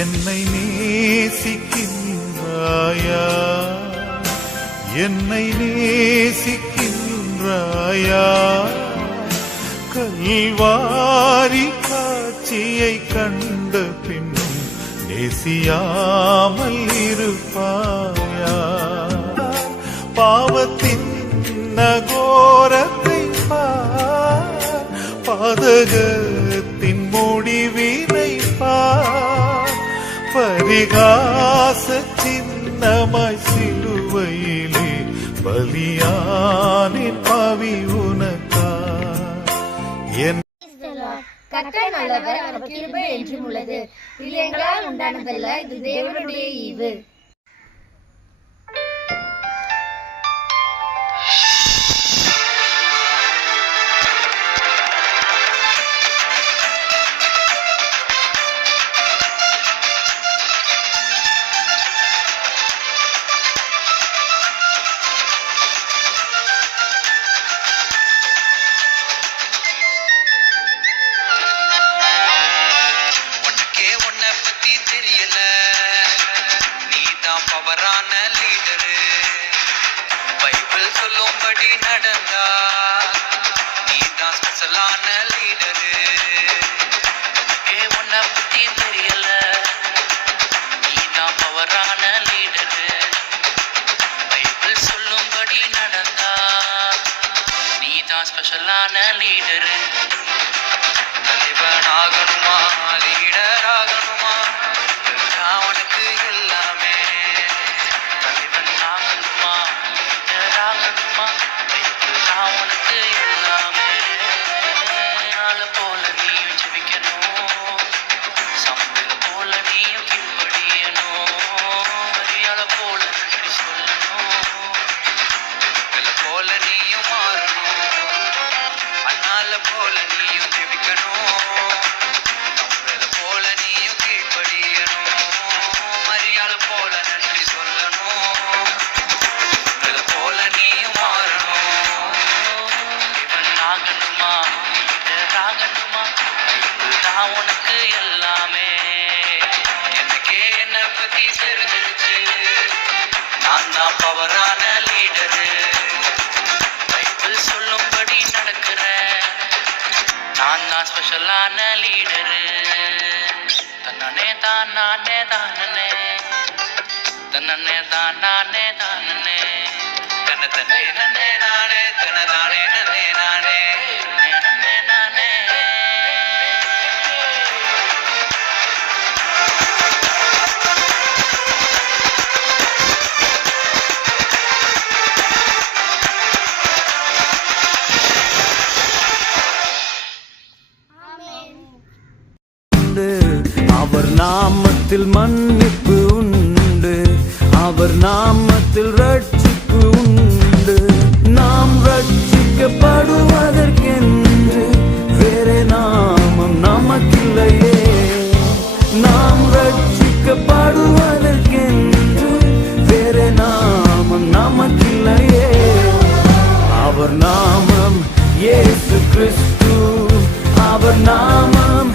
என்னை நேசிக்கின்றாயா, என்னை நேசிக்கின்றாயா, கல்வாரி காட்சியை கண்ட பின்னும் நேசியாமல் இருப்பாயா, பாவத்தின் நகோரத்தை பார், பாதகத்தின் முடிவினை பார், பரிகாச சின்னமாய் சிலுவையிலே பலியானின் பாவி உனக்கா. கர்த்தர் நல்லவர், அவர் கிருபை என்றும் உள்ளது. இது எங்களால் உண்டானதல்ல, இது தேவனுடைய ஈவு. சொல்லும்படி நடந்தா நீதான் ஸ்பெஷலான லீடரு. உன்னை பத்தி தெரியல, நீதான் பவரான லீடரு. பைபிள் சொல்லும்படி நடந்தா நீதான் ஸ்பெஷலான லீடரு. தலைவன் ஆகணுமா, லீடர் ஆகணுமா, அவனுக்கு எல்லாமே. தலைவன் ஆகணுமா, லீடர் ஆகணுமா, அவனுக்கு எல்லாமே. நாளை போல நீயும் ஜெபிக்கணும், சமையல போல நீயும் கீழ்படியணும், மரியாத போல நன்றி சொல்லணும், போல நீயும் மாறணும், அண்ணால போல நீயும் ஜெபிக்கணும், போல நீயும் கீழ்படியணும், மரியாதை போல நன்றி சொல்லணும், போல நீயும் மாறணும். இவன் ஆகணுமா, ஆகணுமா, இதுதான் உனக்கு எல்லாமே. எனக்கே என்னை பத்தி தெரிஞ்சிருச்சு, நான் தான் பவரான லீடரு. பைபிள் சொல்லும்படி நடக்கிறேன், நான் தான் ஸ்பெஷலான லீடரு. தன்னே தானே தானே, தன்னே தானே தானே, தன்ன தன்னே நன்னே நானே, தன தானே நன்னே நானே, நன்னே நானே. அவர் நாமத்தில் மன்னிப்பு உண்டு, அவர் நாமத்தில் ரட்சிப்பு உண்டு. நாம் ரட்சிக்கப்படுவதற்கென்று வேறே நாமம் நமக்கில்லையே, நாம் ரட்சிக்கப்படுவதற்கென்று வேறே நாமம் நமக்கில்லையே. அவர் நாமம் இயேசு கிறிஸ்து, அவர் நாமம்